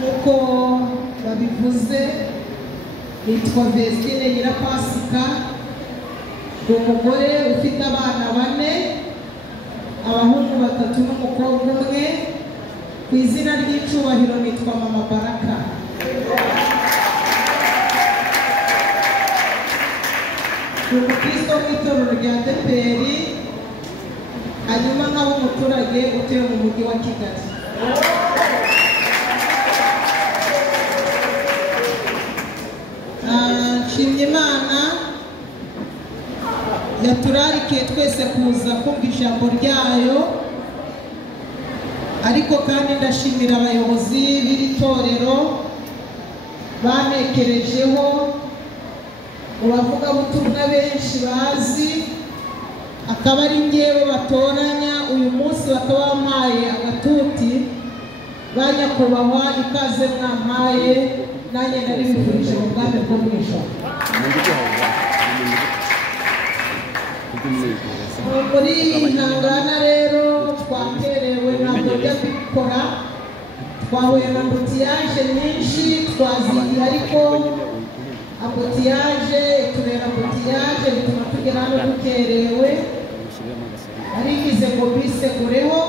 nuko babivuze nitwa Vestine Nyirapasika umugore ufite abana 4 abahungu 3 n'umukobwa 1 ku izina ry'icubahiro nitwa Mama Baraka Kristo w'itorero rya Deperi hanyuma nk'abo umuturage utuye mu mujyi wa Kigali nshimye Imana yaturarikiye twese kuza kumva ijambo ryayo ariko kandi ndashimira abayobozi b'iri torero banekerejeho ubavuga butumwa benshi bazi akaba ari ngewe batoranya uyu munsi bakaba bampaye agatuti banyakubahwa ikaze mwampaye nanjye nari bifurije ubwami bwo mu ijuru muri ntangana rero twakerewe ntabwo bijya bikora twahuye na ambutiyaje nyinshi twaziye ariko ambutiyaje tubera ambutiyaje bituma tugera hano dukerewe arigize ngo bisegureho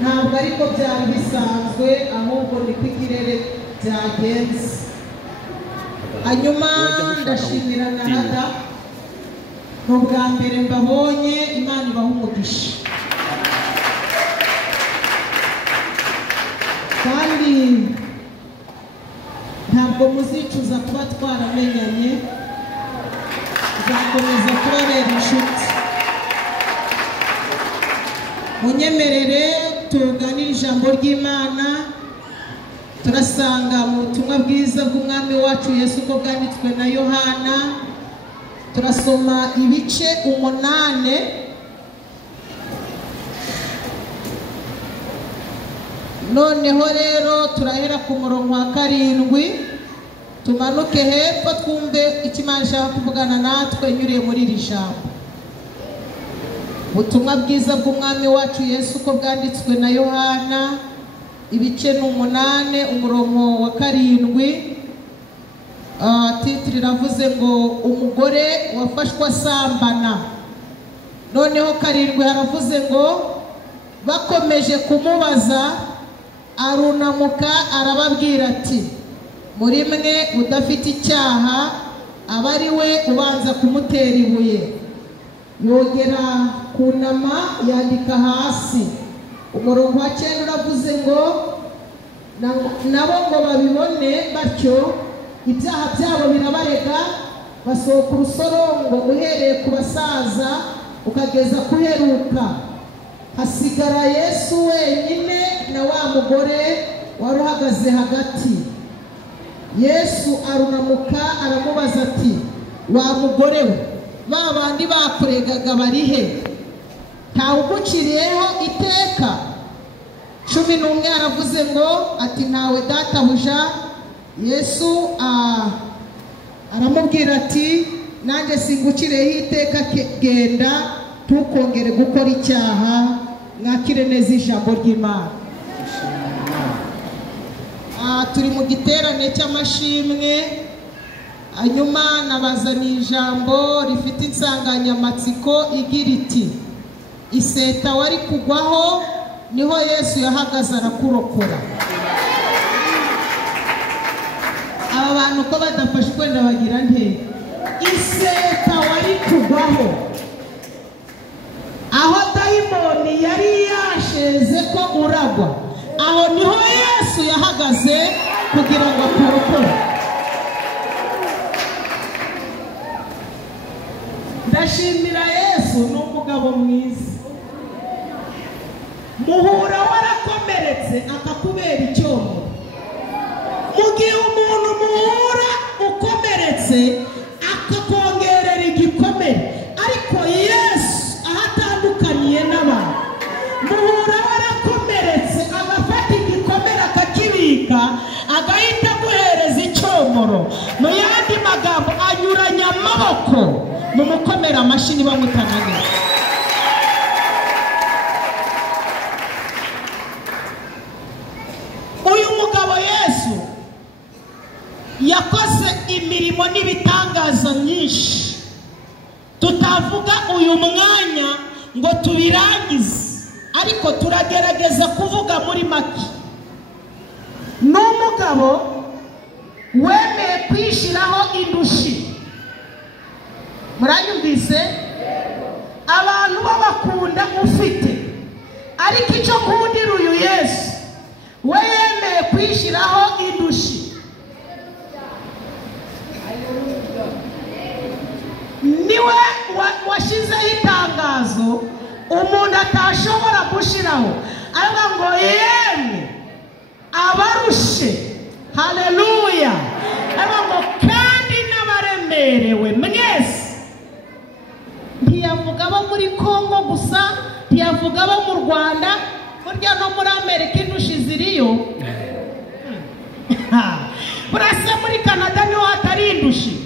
ntabwo ariko byari bisanzwe ahubwo ni ko ikirere byagenze hanyuma ndashimira na Rada mu bwa mbere mbabonye Imana ibaha umugisha kandi ntabwo muzicuza kuba twaramenyanye tuzakomeza kubabera inshuti munyemerere tuganire ijambo ry'Imana turasanga mu butumwa bwiza bw'umwami wacu Yesu ko bwanditswe na Yohana turasoma ibice 8 noneho rero turahera ku murongo wa 7 tumanuke hepfo twumve Imana ishaka kuvugana natwe nyuriye muri iri jambo ubutumwa bwiza bw'umwami wacu Yesu ko bwanditswe na Yohana ibice 8 umurongo wa 7 titiri ravuze ngo umugore wafashwe asambana noneho 7 haravuze ngo bakomeje kumubaza arunamuka arababwira ati muri mwe udafite icyaha aba ari we ubanza kumutera ibuye yogera kunama yandika hasi umurongo wa 9 uravuze ngo nabo ngo babibone batyo ibyaha byabo birabarega basohoka urusorongo uhereye ku basaza ukageza kuheruka hasigara Yesu wenyine na wa mugore wari uhagaze hagati Yesu arunamuka aramubaza ati wa mugore we babandi bakuregaga barihe ntawe uguciriyeho iteka 11 aravuze ngo ati ntawe databuja Yesu aramubwira ati nanjye singucireho iteka genda tukongere gukora icyaha mwakire neza ijambo ry'Imana turi mu giterane cy'amashimwe hanyuma nabazaniye ijambo rifite insanganyamatsiko igira iti iseta wari kugwaho niho Yesu yahagaze arakurokora aba bantu ko badafashwe ndabagira nte iseta wari kugwaho aho dayimoni yari yasheze ko uragwa aho niho Yesu yahagaze kugira ngo akurokore ndashimira Yesu n'umugabo mwiza muhura warakomeretse akakubera icyomo mu gihe umuntu muhura ukomeretse akakongerera igikomere ariko Yesu ahatandukaniye n'abantu muhura warakomeretse agafata igikomere akakibika agahita guhereza icyomoro mu yandi magambo anyuranya amaboko mu mukomera amashini bamutananiye yakoze imirimo n'ibitangaza nyinshi tutavuga uyu mwanya ngo tubirangize, ariko turagerageza kuvuga muri make. N'umugabo wemeye kwishiraho indushi. Muranyumvise? Abantu babakunda ufite, ariko icyo kundira uyu Yesu we yemeye kwishiraho indushi. Niwe washizeho itangazo umuntu atashobora gushiraho, aravuga ngo yemwe abarushe, haleluya, aravuga ngo kandi n'abaremerewe mwese. Ntiyavuga abo muri Kongo gusa, ntiyavuga abo mu Rwanda, burya no muri Amerika indushi ziriyo. Burasa muri Canada niho hatari indushi.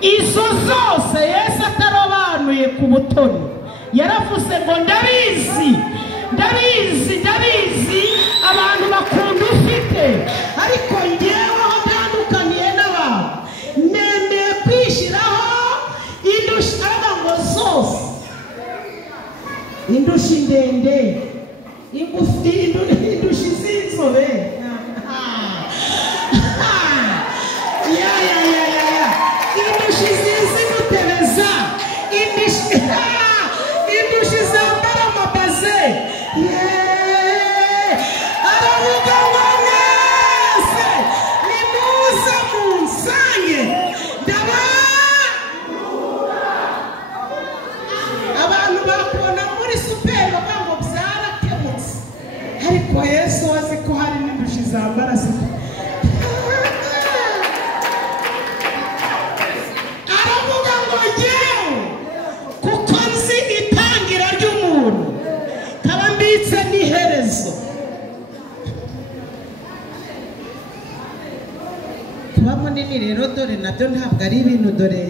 Izo zose Yesu atarobanuye ku butoni, yaravuze ngo ndabizi abantu bakunda ufite, ariko njyewe aho ntandukaniye n'abantu nemeye kwishiraho indushi. Aravuga ngo zose, indushi ndende, ingufi, indushi z'inzobe, indushi zizi gutereza, indushi zambara amabaze. Aravuga ngo mwese nimuze munsange abantu bakubona muri superi bavuga ngo byarakemutse, ariko Yesu azi ko hari n'indushi zambara superi. Kuba munini rero dore nabyo ntabwo ari ibintu, dore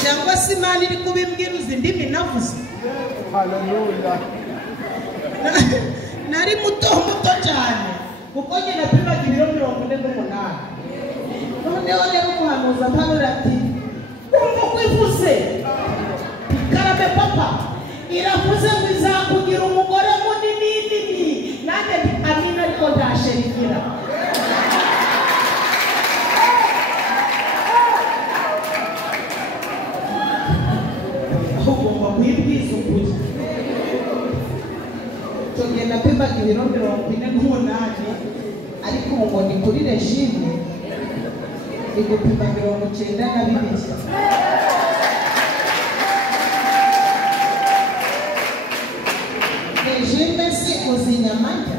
cyangwa se Imana iri kubimbwira uzi indimi navuze. Nari muto cyane kuko nyine napimaga ibiro 48. Noneho rero umuhanuzi ampanura ati umva ko ivuze karabe papa iravuze ngo izakugira umugore munini nini, nanjye amina ariko ndasherigira. Ugomba kwibwiza ukuri. Tugenda napimaga ibiro 48, ariko ubu ni kuri regime igupima 92. Regime si uzinyamanya,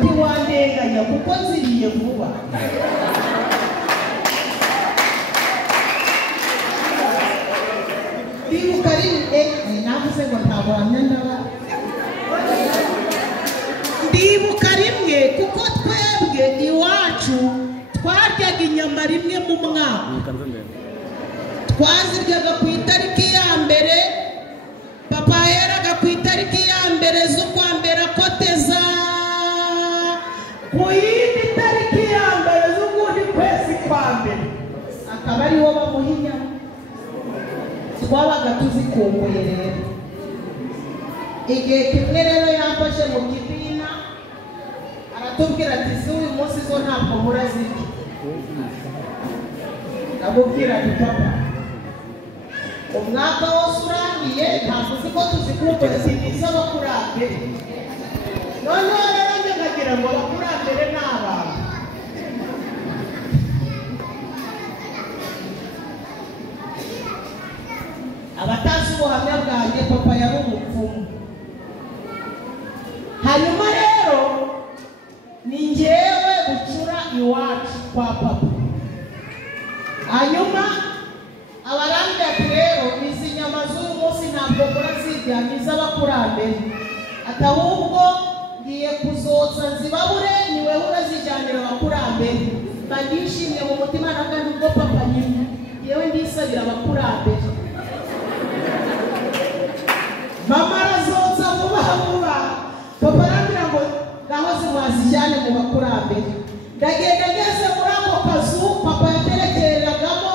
ntiwandenganya kuko ziriye vuba. Ndibuka rimwe, navuze ngo ntabwo wamenya, ndibuka rimwe kuko twebwe iwacu twaryaga inyama rimwe mu mwaka. Twaziryaga ku itariki ya mbere, papa yeraga ku itariki ya mbere z'ukwa mbere akoteza, ku yindi tariki ya mbere z'ukundi kwezi kwa mbere akaba ariho bamuha inyama. Twabaga tuzikumbuye rero. Igihe kimwe rero yafashe mu kibina aratubwira ati si uyu munsi zo ntabwo murazirya. Ndamubwira ati papa, umwaka wose urangiye ntabwo uzi ko tuzikumbuye, sinzi abakurambere. Noneho rero njye nkagira ngo abakurambere ni abantu. Abatazi ubuhamya bwanjye, papa yari umupfumu. Hanyuma rero ni njyewe bucura iwacu kwa papa. Hanyuma abarambwira ati rero izi nyama z'uyu munsi ntabwo murazirya, ni iz'abakurambere. Ati ahubwo ngiye kuzotsa nzibabure, niwe urazijyanira abakurambere. Mba ndishimye mu mutima kandi ubwo papa nyine yewe ndisabira abakurambere. Mama arazotsa vuba vuba, papa arambwira ngo banjane mu bakurambere. Ndagenda ngeze muri ako kazu papa yaterekereragamo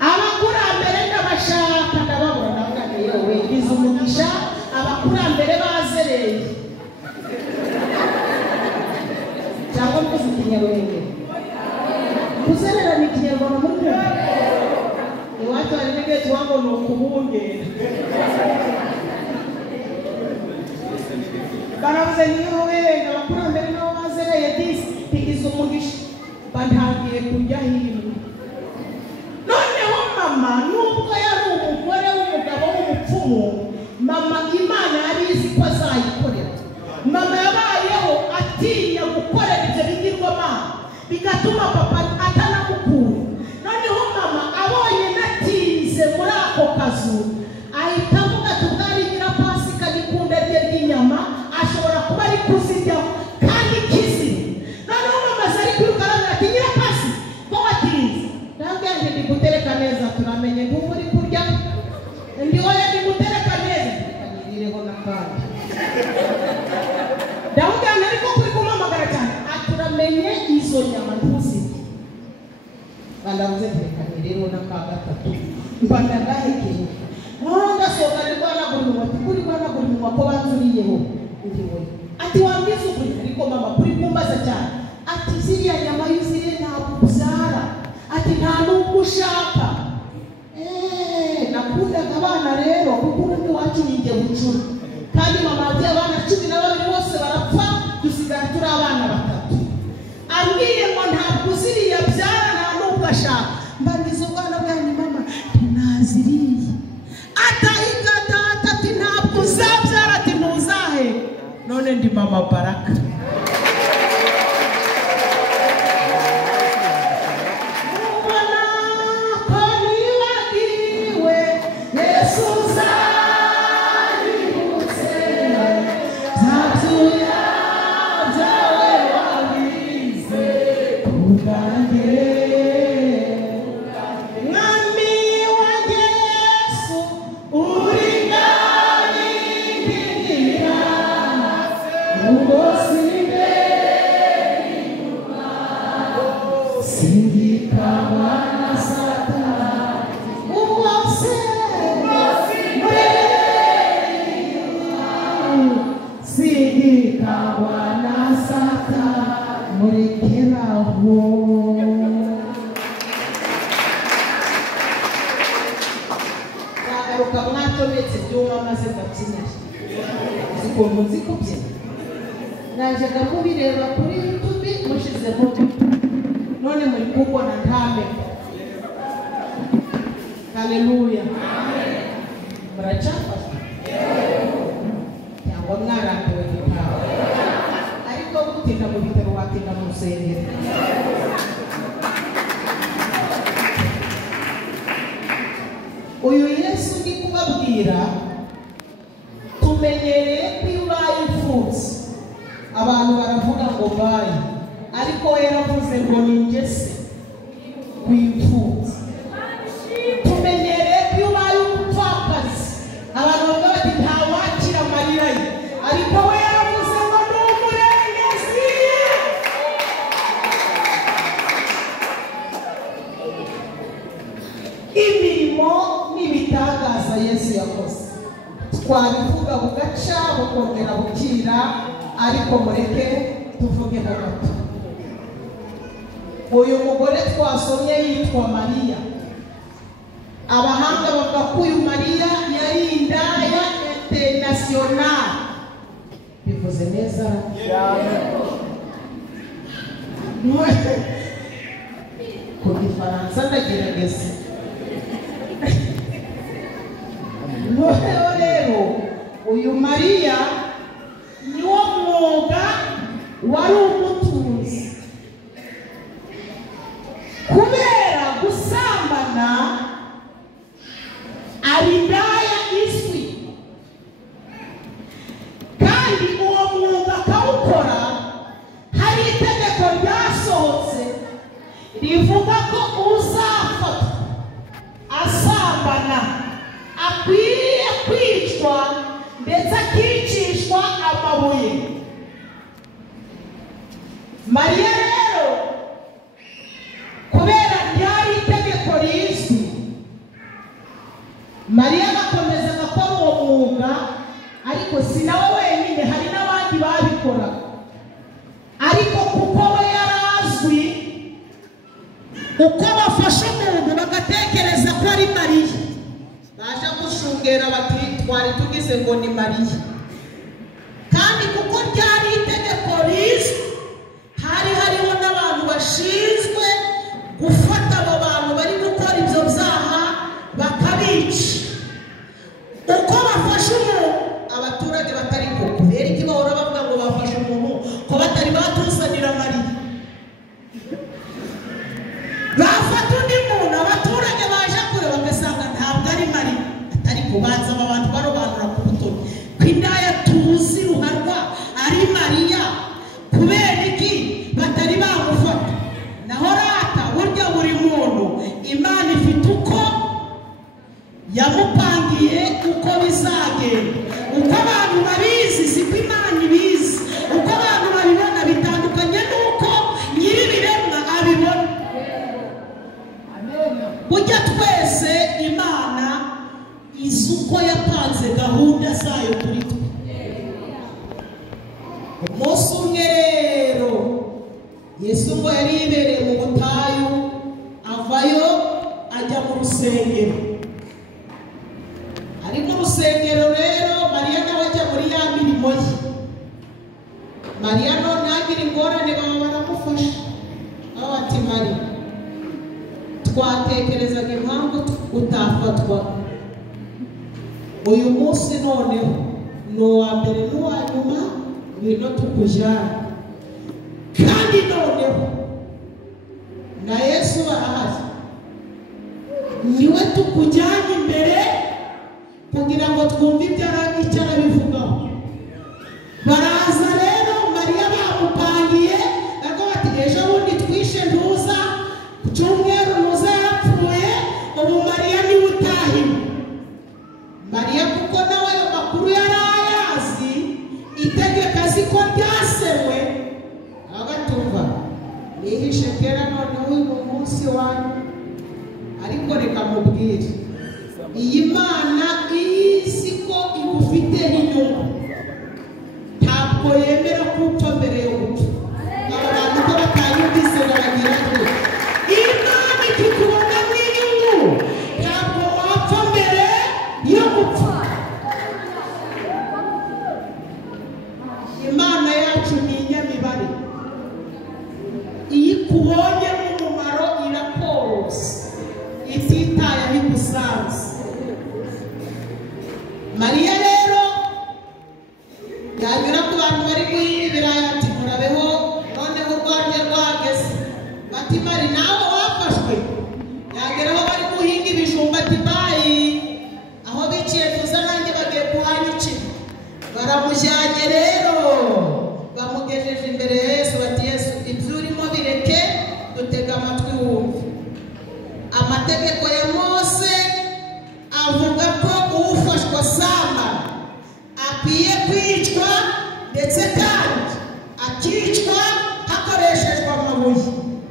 abakurambere ndabashaka ndababura ndavuga yewe ngize umugisha abakurambere bazereye cyangwa mvuze ikinyarwanda kuzerera ni ikinyarwanda muri mwe iwacu hari n'igihe tubango ni ukubungera baravuze niyo wenda abakurambere nabo bazereye disi ntigize umugisha bantangiye kujya hino. Noneho mama nubwo yari umugore w'umugabo w'umupfumu, mama Imana yari izi ko azayikorera. Mama yabayeho atinya gukorera ibyo bigirwamana bigatuma papa atanamukura. Noneho mama abonye natinze muri ako kazu ahita avuga tubwari Nyirapasika gikunda rye ry'inyama ashobora kuba ari kuzirya kandi kizira. Noneho mama zari kwirukanira ati Nyirapasika ko watinze ndabwenge ndi gutereka neza turamenye nk'uri kurya ndi oya ndi gutereka neza kanirireho nakandi ndabwenge ariko kuri kumamagara cyane aturamenye izo nyama ntuzirye bandavuze kanirireho nakagatatu mbandagahekeye ndasohoka kuri rwana guri mu wako banzuriyeho ndiwe ati wambwiza ukuri ariko mama kuri kumbaza cyane ati ziriya nyama yuzire ntabwo uzara ati nta nubwo ushaka nakundaga abana rero kuko urundi wacu ninjye bucuru kandi mama ati abana 12 bose barapfa dusigara turi abana batatu ambwiye ngo ntabwo ziriya byara nta nubwo ashaka mbangiza ubwana bwanyu mama tunaziriye atahiga data ati ntabwo uzabyara ati ntuzahe none ndi mama Baraka. Najaga mubireba kuri YouTube mushizemo none muri kubona ntame. Haleluya. Amen. Murachapa. Cyangwa mwarambiwe gitaha. Ariko gutinda mu bitaro watinda mu rusengero. Uyu Yesu ndi kubabwira tumenyereye kwibaye imfubyi. Abantu baravuga ngo bayi ariko we yaravuze ngo ningese kwimfubyi. Tumenyereye kwibaye umupfakazi abantu bavuga bati nta wakira amarira ye ariko we yaravuze ngo ni umurengezi. Imirimo n'ibitangaza Yesu yakoze twabivuga bugaca bukongera bukira ariko mureke tuvuge gato. Uyu mugore twasomye yitwa Mariya. Abahanga bavuga ko uyu Mariya yari indaya international. Bivuze neza ku Gifaransa ndagerageza. Rero uyu Mariya niwo mwuga wari umutunzi kubera gusambana arindaya iswi kandi uwo mwuga akawukora. Hari itegeko ryasohotse rivuga ko uzafatwa asambana akwiye kwicwa ndetse akicishwa amabuye. Mariya rero kubera ryari itegeko rizwi, Mariya agakomeza agakora uwo mwuga, ariko si nawe wenyine, hari n'abandi babikora, ariko kuko we yarazwi, uko bafashe umuntu bagatekereza ko ari Mariya, baje gushungera bati twari tugize ngo ni Mariya. Kandi kuko ryari itegeko rizwi, hari hariho n'abantu bashinzwe gufata abo bantu bari gukora ibyo byaha bakabica. Uko bafashe umuntu, abaturage batari koko rero iki bahora bavuga ngo bafashe umuntu ko batari batuzanira Mariya. Bafata undi muntu, abaturage baje kure bagasanga ntabwo ari Mariya, atari kubanza abantu barobanura ku butoni ko indaya tuzi ruharwa ari Mariya. Kubera iki batari bamufata? Naho rata burya buri muntu Imana ifite uko yamupangiye, uko bizagenda. Uko abantu babizi siko Imana ibizi, uko abantu babibona bitandukanye n'uko nyir'ibiremwa abibona. Burya twese Imana izi uko yapanze gahunda zayo kuri twe. Umunsi umwe rero Yesu ngo yari yibereye mu butayu, avayo ajya mu rusengero. Ari mu rusengero rero Mariya nawe ajya muri ya mirimo ye. Mariya none agira ingorane, baba baramufasha, aho bati Mariya twatekerezaga impamvu utafatwa, uyu munsi noneho ni uwa mbere n'uwa nyuma, ngwino tukujyana. Kandi noneho na Yesu barahari, niwe tukujyanye imbere kugira ngo twumve icyo arabivugaho. Baraza rero Mariya bamupangiye, ariko bati ejo bundi twishe ntuza, ku cyumweru ntuza yapfuye, ubu Mariya niwe utahima. Mariya kuko nawe ayo makuru yari ayazi, itegeko azi ko ryasewe, agatumva nihishe kera noneho uyu munsi wanyu. Ariko reka mubwire, iyi Mana izi ko igufiteho inyungu, ntabwo yemera kupfa mbere yo gupfa. Abantu ko batayumvise baragira ngo Imana ikikubonamo inyungu, ntabwo wapfa mbere yo gupfa. Imana yacu ni inyamibare, iyo ikubonyemo umumaro irakorosa, ititaye aho igusanze. Mariya rero yanyura ku bantu bari guhinga ibirayi ati murabeho, noneho urwanje rwageze. Bati Mari nawe wafashwe. Yagera aho bari guhinga ibijumba ati bayi, aho biciye tuza nanjye bagiye kuhanyicira. Baramujyanye rero, bamugejeje imbere ya Yesu, bati Yesu ibyo urimo bireke, dutega amatwi wumve. Amategeko ya Mose avuga ko ufashwa samba akwiye kwicwa, ndetse kandi akicwa hakoreshejwe amabuye.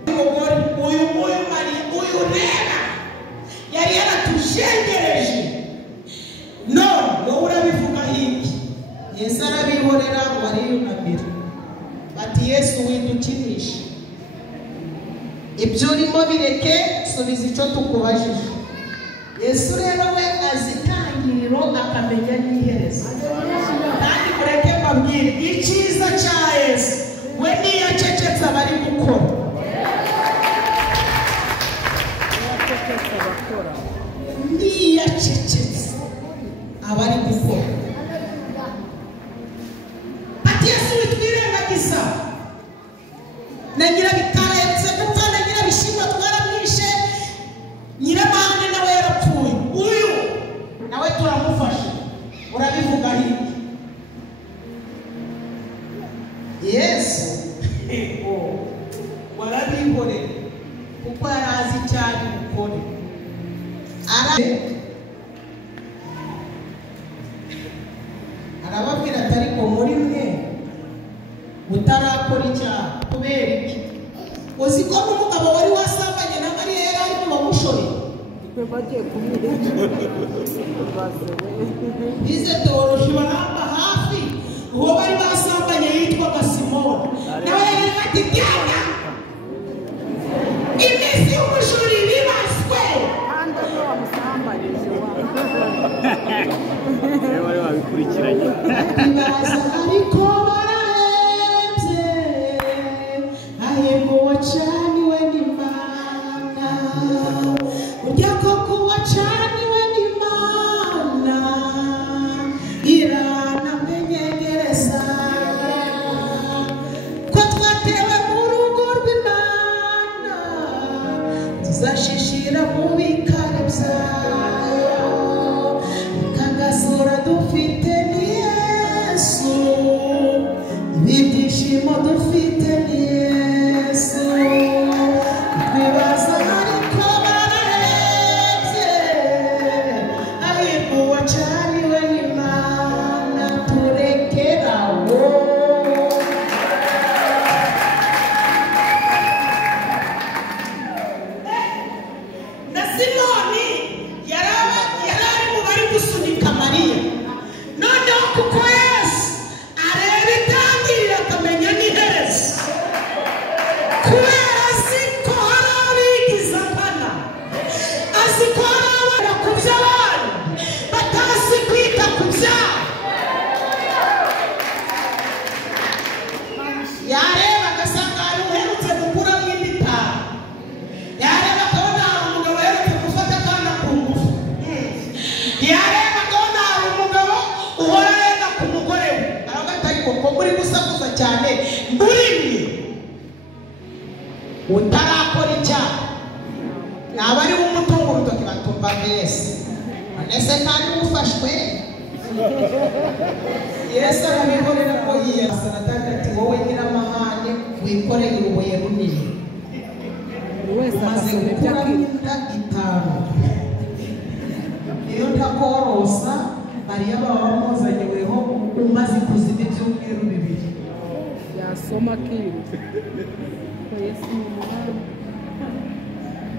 Umugore uyu Mariya uyu reba yari yaratujengereje, none wowe urabivuga iki? Yesu arabihorera ngo bariyunamira, bati Yesu widukinisha, ibyo urimo bireke, subiza icyo tukubajije. Yesu rero we azi itangiriro akamenya n'iherezo. Kandi mureke mbabwire icyiza cya Yesu, we niyo acecetse abari gukora. Niyo acecetse abari gukora. Ati Yesu witwirengagiza, na nyirabitara yaretse gupfa, na nyirabishimwa twaramwishe, Nyiramahane nawe yarapfuye, uyu nawe turamufasha, urabivuga hirya. Yesu warabihorera kuko yari azi cyane gukora. Arababwira ati ariko muri mwe utarakora icyaha kubera Ize toroshi baramba hafi uwo bari basambanye yitwa Simoni nawe yari ati byanga imisi y'umushuri bibaswe kandi no wamusambanyije wa wari wabikurikiranye ibaza ariko barahebye ahembo wacaniwe n'Imana urya koko wacaniwe n'Imana iranamenyegereza ko twatewe mu rugo rw'Imana tuzashishira mu bikari byayo kagasura dufite ni Yesu ibyishimo dufite ni Yesu twibaza ariko barahebye ahirwa uwacaniwe n'Imana turekeraho na Simoni yari mu bari gusunika Mariya noneho kuko Yesu areba itangiriro akamenya n'iherezo kubera azi ko hari abigiza nkana azi ko hari abana ku by'abandi batazi kwita ku byabo yareba agasanga hari uherutse gukuramo indi itanu yareba akabona hari umugabo uherutse gufata akana ku ngufu yareba akabona hari umugabo uhora arenga ku mugore we aravuga ariko ko muri gusakuza cyane urimye utarakora icyaha naba ari we umutungo urutoki batumva Yesu anese kandi ufashwe Yesu arabihorera ko yiyasa ati wowe nyiramahane wikoreye urubuye runini umaze gukura inda itanu iyo ntakorosa Mariya baba bamuzanye weho umaze kuzima ibyumweru bibiri yasoma akiruka ko Yesu ni umuhanga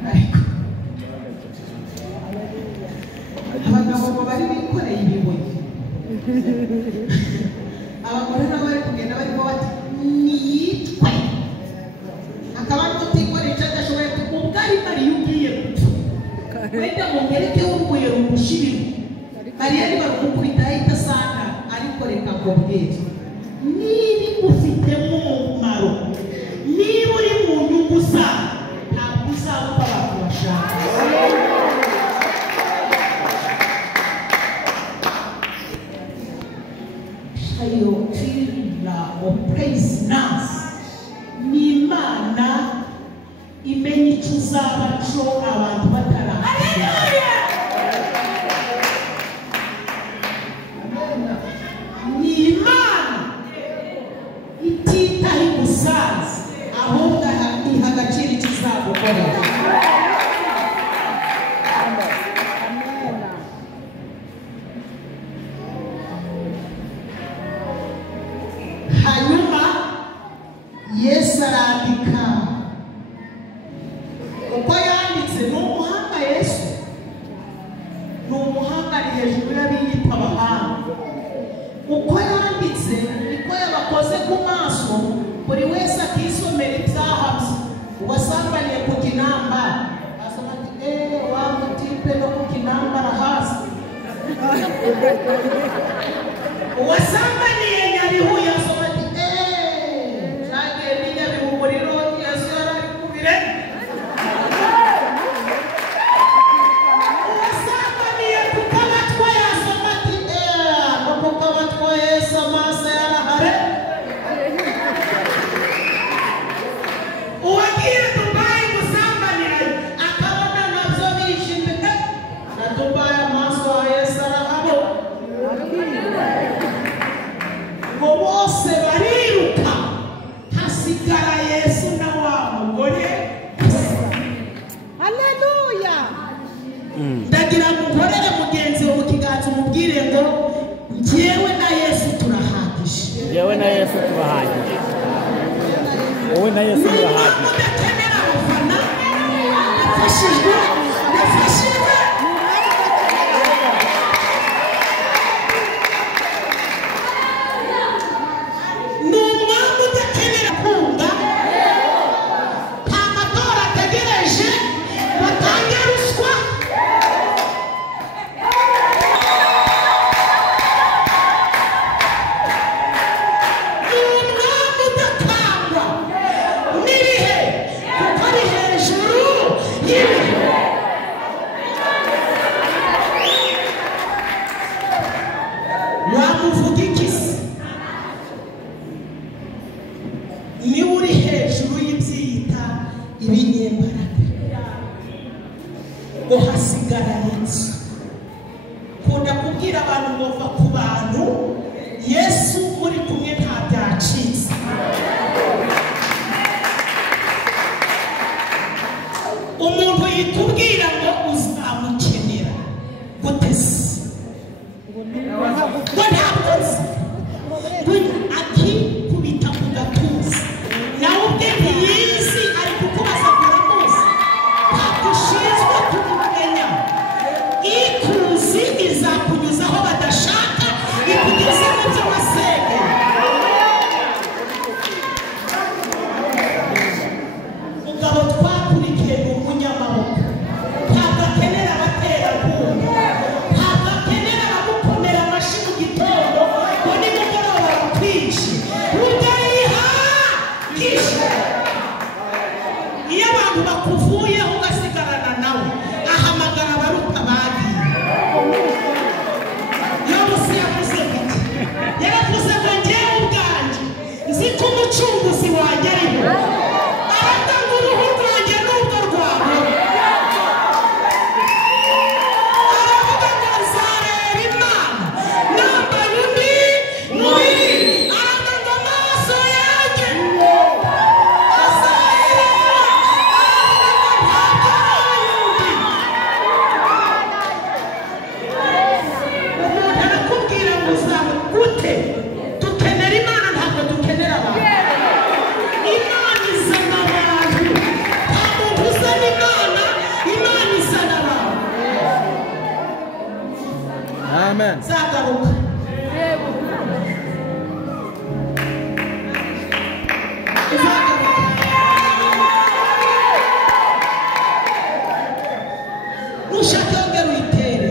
ariko abagabo bari bikoreye ibibuye abagore nabo bari kugenda barimo bati niyitwe akaba n'utikoreye icyo adashoboye ubwo ari Mariya ugiye gupfa wenda mu mwereke w'urubuye rumushibira Mariya niba rumukubita ahita asanga ariko reka ngo bwire niba ufitemo umumaro niba uri mu nyungu zawe ntabwo uzaba abantu bashaka shayokirira opesinansi ni Imana imenya icyo uzaba cyo abantu batarahamenya ni Imana ititaho umusaza ahubwo iha agaciro icyo izagukorera hanyuma Yesu arandika uko yanditse ni umuhanga Yesu ni umuhanga ari hejuru y'abiyita abahanga uko yanditse niko yabakoze ku maso buri wese akisomera ibyaha bye uwasambaniye ku kinamba asoma ati wanga tipe no ku kinamba arahazi uwasambaniye Nyabihu yasoma ati cyagiye ni Nyabihu umuriro Yesu yari ari kubire uwasambaniye ku Kabatwa yasoma ati no ku Kabatwa Yesu amaso yarahare uwagiye Dubai gusambanira akabona nabyo bishimye na Dubai amaso ya Yesu arahabo ngo bose bariruka hasigara Yesu na wa mugore haleluya ndagira ngo nkorere mugenzi wawe mu kiganza umubwire ngo njyewe na Yesu turahagije yewe na Yesu turahagije wowe na Yesu turahagije udakenera abafana nafashijwe wamuvuga iki se? niwe uri hejuru y'ibyiyita ibinyembaraga ngo hasigara Yesu. Kunda kubwira abantu ngo va ku bantu, Yesu muri kumwe nta byacitse. Umuntu yitubwira ngo uzamukenera gute se? Ngo ntabwo nzi, ati kubita ku gatuza nawe ubwe ntiyizi, ari kukubaza kuramuzi, ntabwo ushinzwe kumumenya. Ikuzi izakunyuza aho badashaka, ikugeze mu byo wasengeye. Mugabo twakurikiye ni umunyamaboko, ntabwo akenera abaterankunga, ntabwo akenera abamukomera amashyi mu gitondo ngo nimugoroba bakwice. Udayihagije. Iyo abantu bakuvuyeho ugasigarana nawe, ahamagara abaruta bagiye. Yose yavuze gute? Yaravuze ngo njyewe ubwanjye nzi ko umucunguzi wanjye ariho, aratanga uruhu rwanjye n'urwo rwawe. Aravuga ngo nzareba Imana nambaye undi mubiri, aratanga amaso yanjye azayireba, aravuga ngo umuntu arakubwira ngo uzaba gute? Dukenera Imana, ntabwo dukenera abantu. Imana izana abantu, nta muntu uzana Imana, Imana izana abantu. Amen. Zagaruka. Nushaka yongera uyitere.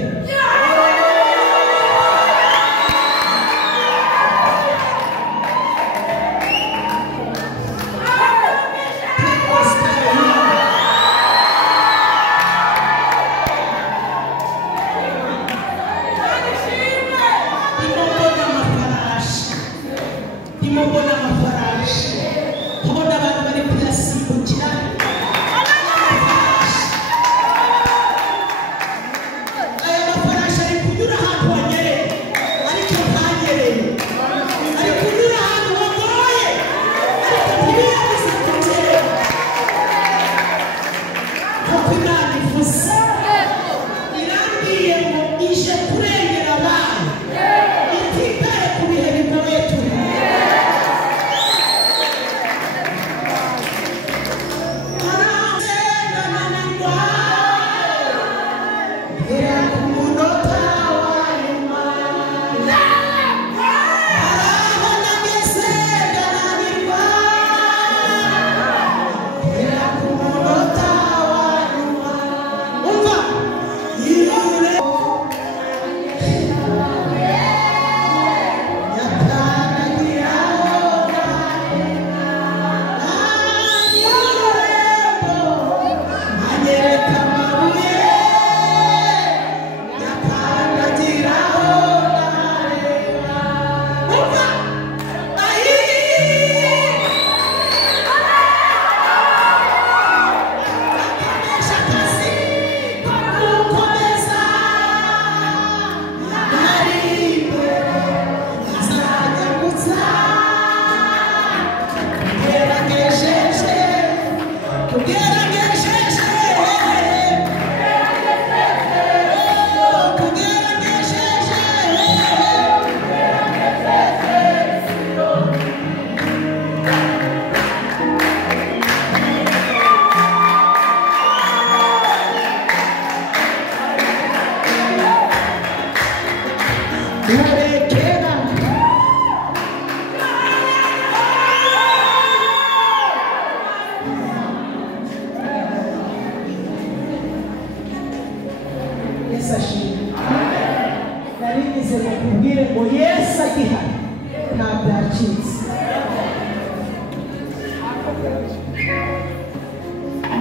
Nimubona amafarashi, nkabona abantu bari kuyasimbukira. Aya mafarashi ari kunyura ahantu hanyereye, ariko ntanyereye. Ari kunyura ahantu hagoye, ariko ntibiyabuze kugera. Kuko Imana ivuze, irambwiye ngo ije kurengera abantu, ititaye ku bihe bigoye turimo.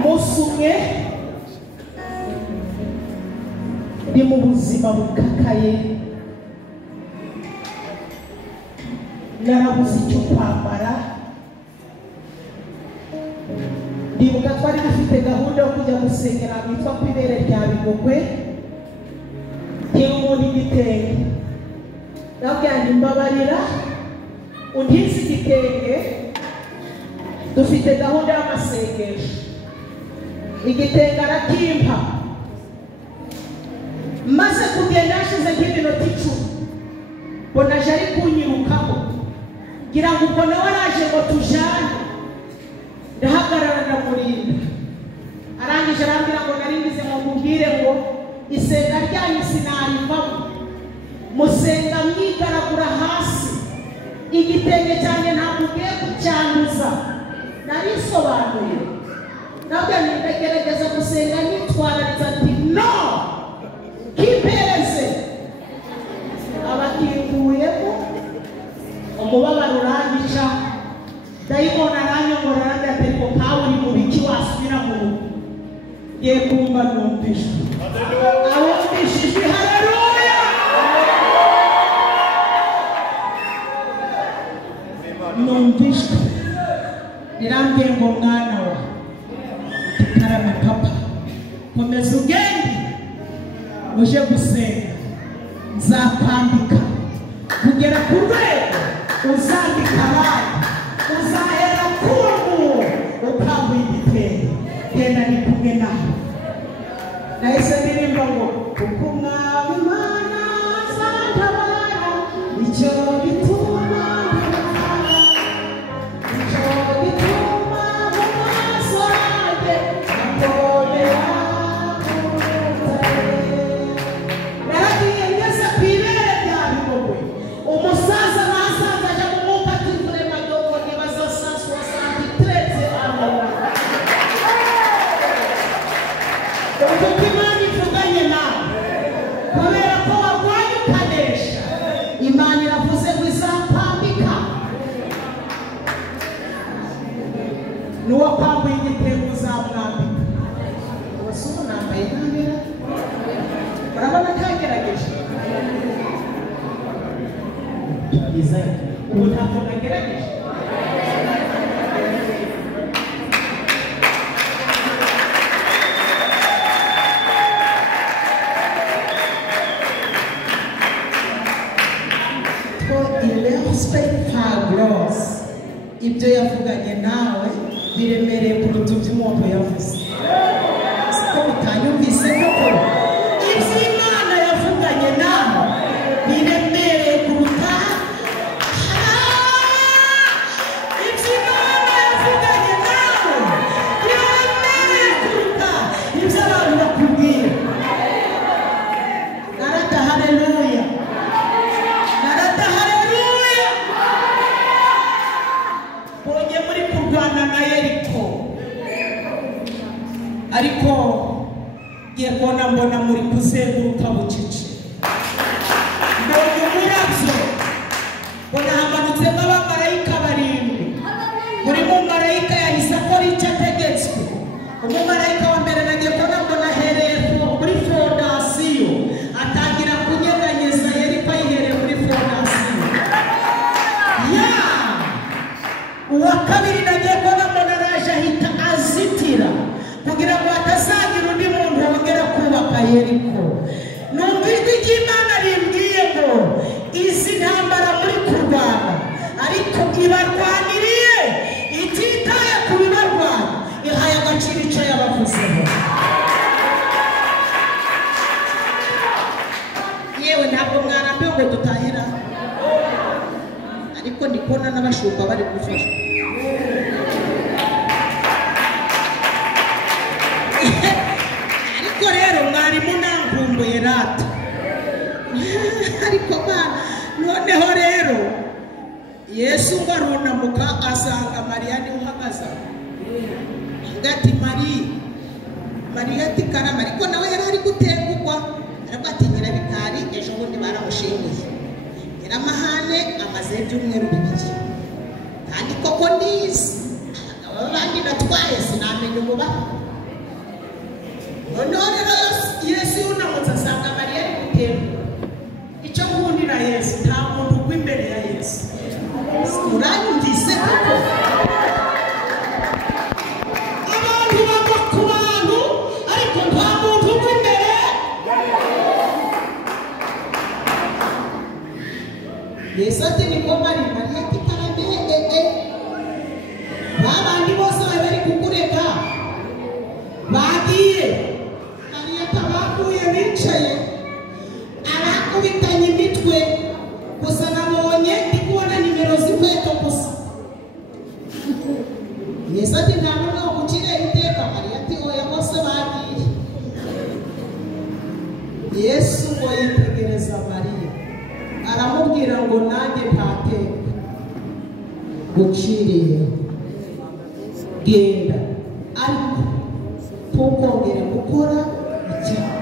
Musumwe ndi mu buzima bukakaye narabuze icyo kwambara. Ndibuka twari dufite gahunda yo kujya gusengera ahantu hitwa ku ibere rya Bigogwe, umuntu igitenge. Ndabwira nti mbabarira untize igitenge, dufite gahunda y'amasengesho. Igitenge arakimpa, maze kugenda hashize nk'iminota 10 mbona aje ari kunyirukaho, ngira ngo ubwo nawe araje ngo tujane. Ndahagarara ndamurinda, arangije arambwira ngo naringize ngo mubwire ngo isenga ryanyu sinarivamo, musenga mwigaragura hasi, igitenge cyanjye ntabwo ugiye kucyanduza. Narisobanuye, nabwo ndagerageza gusenga nitwararitse ati no kipereze. Abakinguyemo umubabaro urangica, dayimoni aranyongora arambwira ati ariko kawe uri mu biki wasubira mu rugo? Ngiye kumva numvishwe, abumvishijwe haleluya. Numvishwe nirambwiye ngo mwana wa karame papa, komeza ugende uje gusenga, nzakwambika kugera ku rwego uzambika abandi, uzahera kungu ukambuye igitenge. Genda ni kumwe nawe. Nahise ndirimba ngo kuko umwami Imana azantabara, icyo gituma nuwa kwambuye igitenge uzamwambika. Ubasubu nambaye ntabera, urabona ntagerageje. Ubu ntabwo nagerageje. Ibyo yavuganye nawe biremereye kuruta iby'umuntu yavuze. Siko utanyumvise koko? Ibyo Imana yavuganye nawe biremereye kuruta ibyo Imana yavuganye nawe biremereye kuruta ibyo abantu bakubwira. Narata haleluya, narata haleluya. Bonye muri kurwana na Yeriko, ariko ngiye kubona mbona muri kuzenguruka bucece. Mbonye umurabyo, mbona hamanutsemo abamarayika 7. Buri mumarayika yahise akora icyo ategetswe. Umumarayika wa mbere nagiye kubona mbona ahereye muri fondasiyo, atangira kunyeganyeza Yeriko ayihereye muri fondasiyo. Uwa kabiri nagiye kubona mbona araje ahita azitira kugira ngo hatazagira undi muntu wongera kubaka Yeriko. Numva ijwi ry'Imana rimbwiye ngo izi ntambara muri kurwana, ariko ibarwaniriye ititaye ku bibarwanya, ihaye agaciro icyo yabavuzeho. Yewe ntabwo mwarambiwe ngo dutahira, ariko ndi kubona n'abashumba bari gufasha. Ariko rero mwarimu namvumbuye rata. Ariko noneho rero Yesu ngo arunamuka asanga Mariya niwe uhagaze. Ati Mariya ati karama, ariko nawe yari ari gutengurwa. Ariko ati nyirabikari ejo bundi baramushimiye, Nyiramahane amaze ibyumweru 2, kandi koko ndizi abandi natwaye sinamenye umubare. None Yesu yunamutse asanga Mariya ari gutengurwa. Icyo nkundira Yesu, nta muntu ugwa imbere ya Yesu. Yesu ati niko Mariya. Mariya ati karame babandi bose bari kukureka bagiye. Mariya tabakuye bicaye arakubitanye imitwe gusa nabonye ndi kubona nimero z'inkweto gusa. Yesu ati nta n'umwe wo gucira iteka. Mariya ati oya bose bagiye. Yesu ngo yitegereza Mariya aramubwira ngo nanjye ntateka guciriye, genda ariko ntukongere gukora icyaha.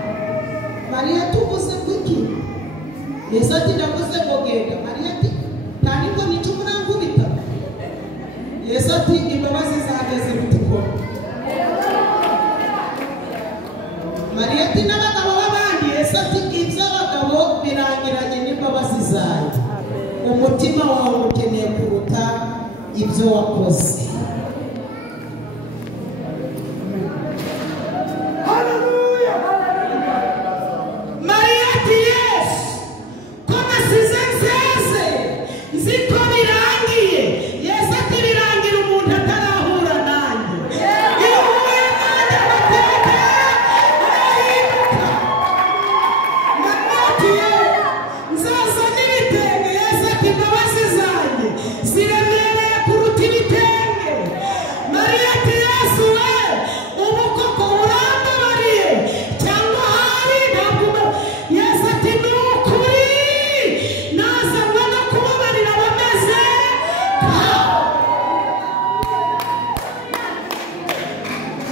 Mariya tuvuze kuki? Yesu ati ndavuze ngo genda. Mariya ati nta niko nicuma urankubita. Yesu ati imbabazi zanjye ziruta ikora. Mariya ati n'abagabo b'abandi. Yesu ati iby'abagabo birangiranye n'imbabazi zanjye. Umutima wawe ukeneye kuruta ibyo wakoze. Mariya ati Yesu ko nasize nzeze nzi ko birangiye. Yesu ati birangira umuntu atarahura nanjye. Iyo uhuye nanjye amateka arahinduka. Mariya ati nzaza n'ibitenge. Yesu ati imbabazi zanjye ziremereye kuruta ibitenge. Mariya ati Yesu we ubu koko urambabariye cyangwa hari ntabwo. Yesu ati ni ukuri nazanwa no kubabarira abameze nkawe.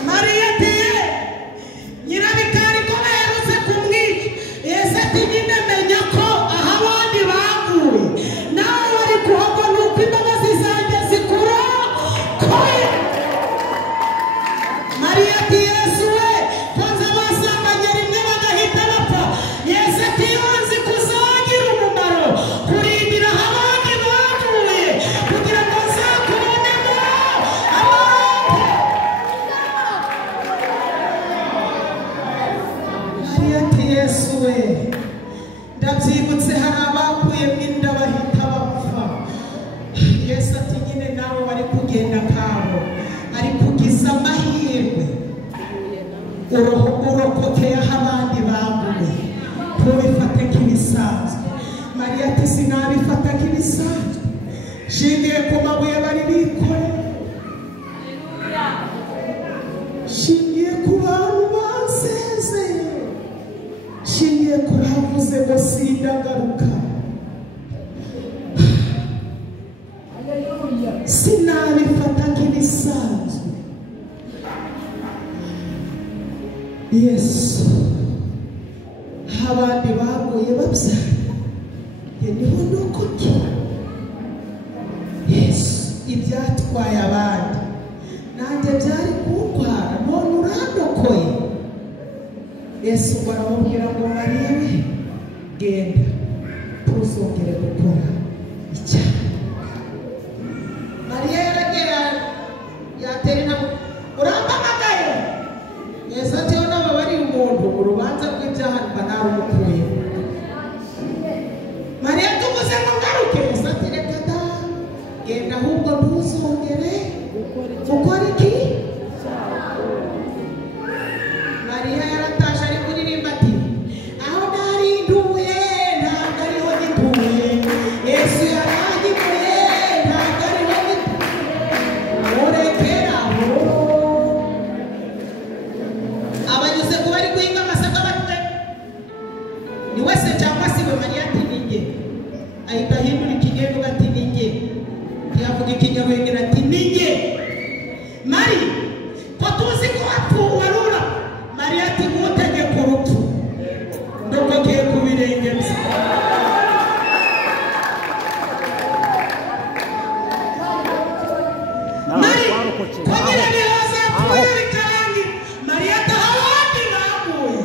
Mariya ati nyirabikari ko baherutse kumwica. Yesu ati nyine menya ko aho abandi baguye nawe wari kuhagwa nuko imbabazi zanjye zikurokoye. Mariya ati Yesu we konza basambanye rimwe bagahita bapfa. Yesu ati iyo nzi kuzagira umumaro kurindira aho abandi baguye kugira ngo nzakubonemo amahoro. Mariya ati Yesu we ndabyibutse hari abakuyemo inda bahita bapfa. Yesu ati nyine nawe wari kugenda kabo ariko ugize amahirwe urokokeye aho abandi baguye. Ntubifate nk'ibisanzwe. Mariya ati sinabifata nk'ibisanzwe shingiye ku mabuye bari bikoreye, shingiye ku bantu bansezeye, shingiye ku bavuze ngo sindagaruka. Sinabifata nk'ibisanzwe. Yesu abandi baguye babyara niho nukuki. Yesu ibyatwaye abandi nanjye byari kuntwara none urandokoye. Yesu baramubwira ngo Mariya we genda ntuzongere gukora icyaha. Mariya yaragera yatera intambwe urambamagaye. Yesu ati yo nababari umuntu urubanza rw'ibyaha mba narumukuye. Mariya tuvuze ngo ngaruke. Yesu ati reka da genda ahubwo ntuzongere gukora iki. Mariya yaratashe ari kuririmba ati aho narinduye ntabwo ariho gituye. Yesu yaragituye ntabwo ariho gituye. Murekeraho abanyuze kuba ari guhinga amasaka batwe ni wese cyangwa se we. Mariya ati ninjye. Ahita ahindura ikinyarwanda ati ninjye. Ntiyavuga ikinyarwanda ati ninjye. Mari ko tuzi ko warura. Mariya ati ntutegeke urupfu ndokokeye ku birenge bye. Mari ko nyirabihoza yapfuye bikarangira. Mariya ati aho abandi baguye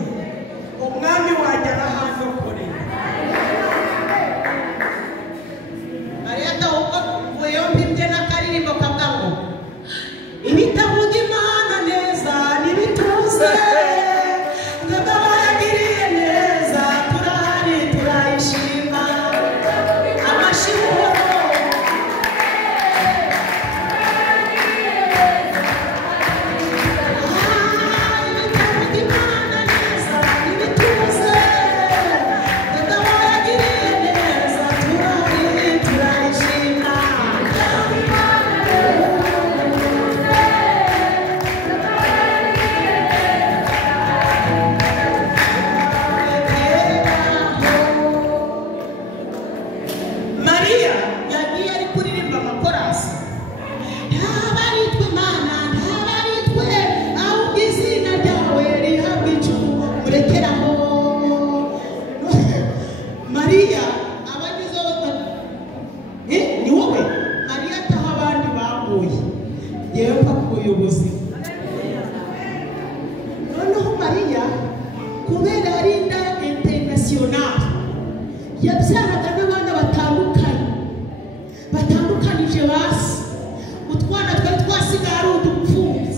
umwami wanjye arahandokoreye. Mariya yagiye ari kuririmba amakorasi ntabaritwe Mana ntabaritwe ahubwo izina ryawe rihabwa icyubahiro murekeraho Mariya abagize ni wowe Mariya ataha abandi baguye yewe pakuye ubuzima noneho Mariya kubera ari inda international yabyaraga n'abana batandukanije basi utwana twari twasigaye ari udupfubyi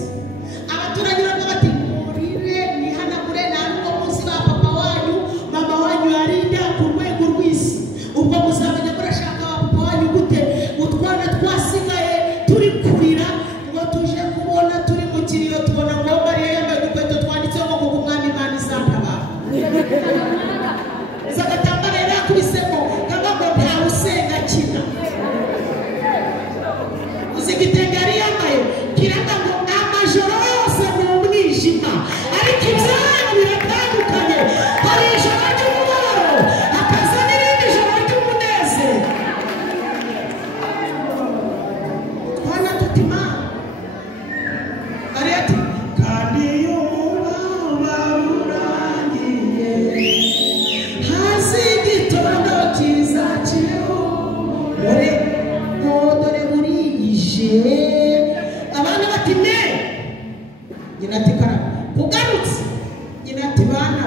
abaturage bamwe bati murire nihanagure ntabwo munsi ba papa wanyu mama wanyu yarinda ku rwego rw'isi ubwo muzamenya murashaka ba papa wanyu gute utwana twasigaye turi kurira ngo tuje kubona turi mu kiriyo tubona ngo Mariya yambaye udukweto twanditseho ngo kuko umwami Imana izantabara izagatambara yari yakubisemo kanga ngo ntawe usenga kina uzigitenge yari yambaye kiraga ngo amajoro yose mu mwijima ariko ibyayo biratandukanye hari ijoro ry'umubabaro hakaza n'irindi joro ry'umunezero twana tutima Mariya ati kandi iyo umubabaro urangiye hasi igitondo kiza kiriho dore burije abana bati ne nyina ati kara kugarutse nyina ati bana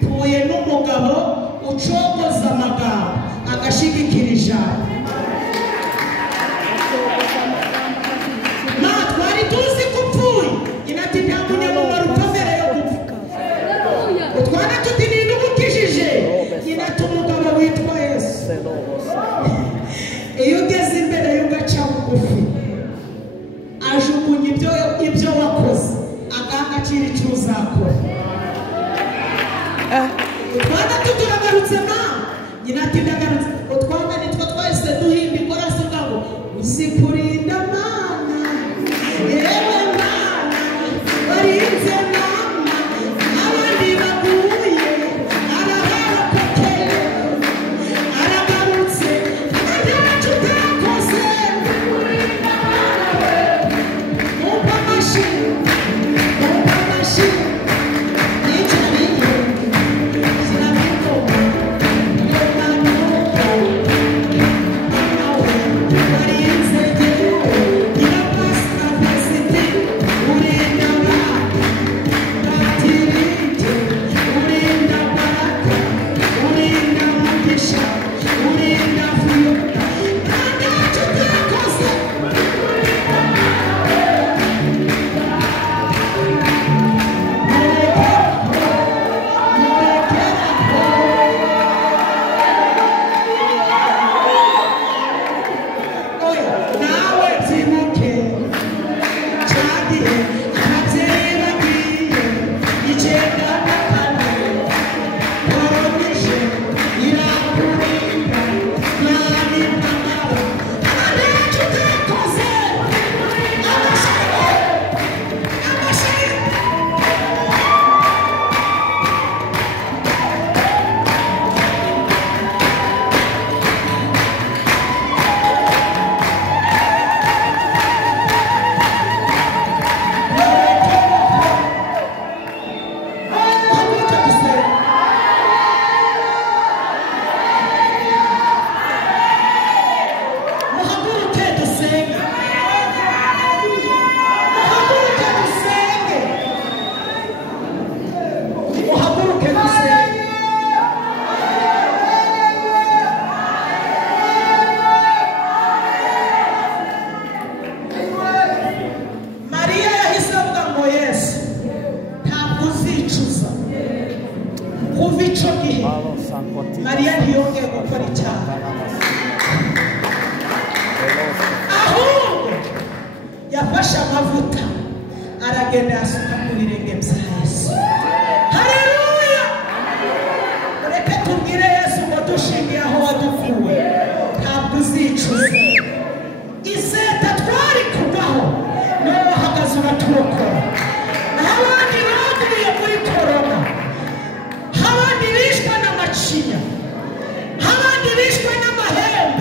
tuye n'umugabo ucogoza amagambo agashigikira ijambo ma twari tuzi ko upfuye nyina ati nta munyamumaro ukomere yo gupfa utwana tuti ninde umukijije nyina ati umugabo witwa Yesu iyo ugeze imbere y'ugaca bugufi ajugunya ibyo wakoze agaha agaciro icyo uzakora utwana tuturagarutse ma nyina ati ndagarutse utwana nitwo twahise duhimba ikorasi ngabo uzi kurinda Mana yewe Mana warinze mama abandi baguye araharokokeye aragarutse ntacyo utakoze mumpa amashyi nicaranye sinabikoma Mariya ntiyongeye gukora icyaha ahubwo yafashe amavuta aragenda yasuka mu birenge bya Yesu. Haleluya! Reka tubwire Yesu ngo dushingiye aho wadukuye ntabwo uzicuza. Iseta twari kubaho niwe wahagaze uraturokora. Abandi baguye muri korona, abandi bishwe n'amacinya, abandi bishwe n'amahembe,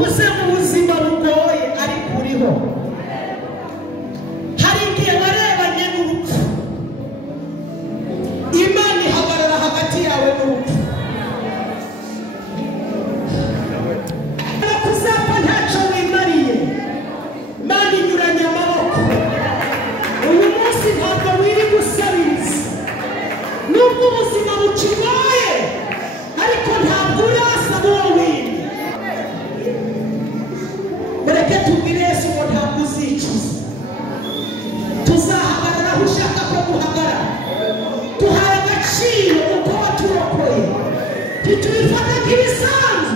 wakuze mu buzima bugoye ariko uriho. Hari igihe warebanye n'urupfu, Imana ihagarara hagati yawe n'urupfu. Kuzapfa ntacyo wimariye, Imana inyuranye amaboko. Uyu munsi ntabwo wiri gusabiriza, nubwo ubuzima bukigoye ariko ntabwo urasa n'uwo wiri. Mureke tubwire Yesu ngo ntabwo uzicuza. Tuzahagarara aho ushaka ko duhagarara. Duhaye agaciro uko waturokoye, ntitubifata nk'ibisanzwe.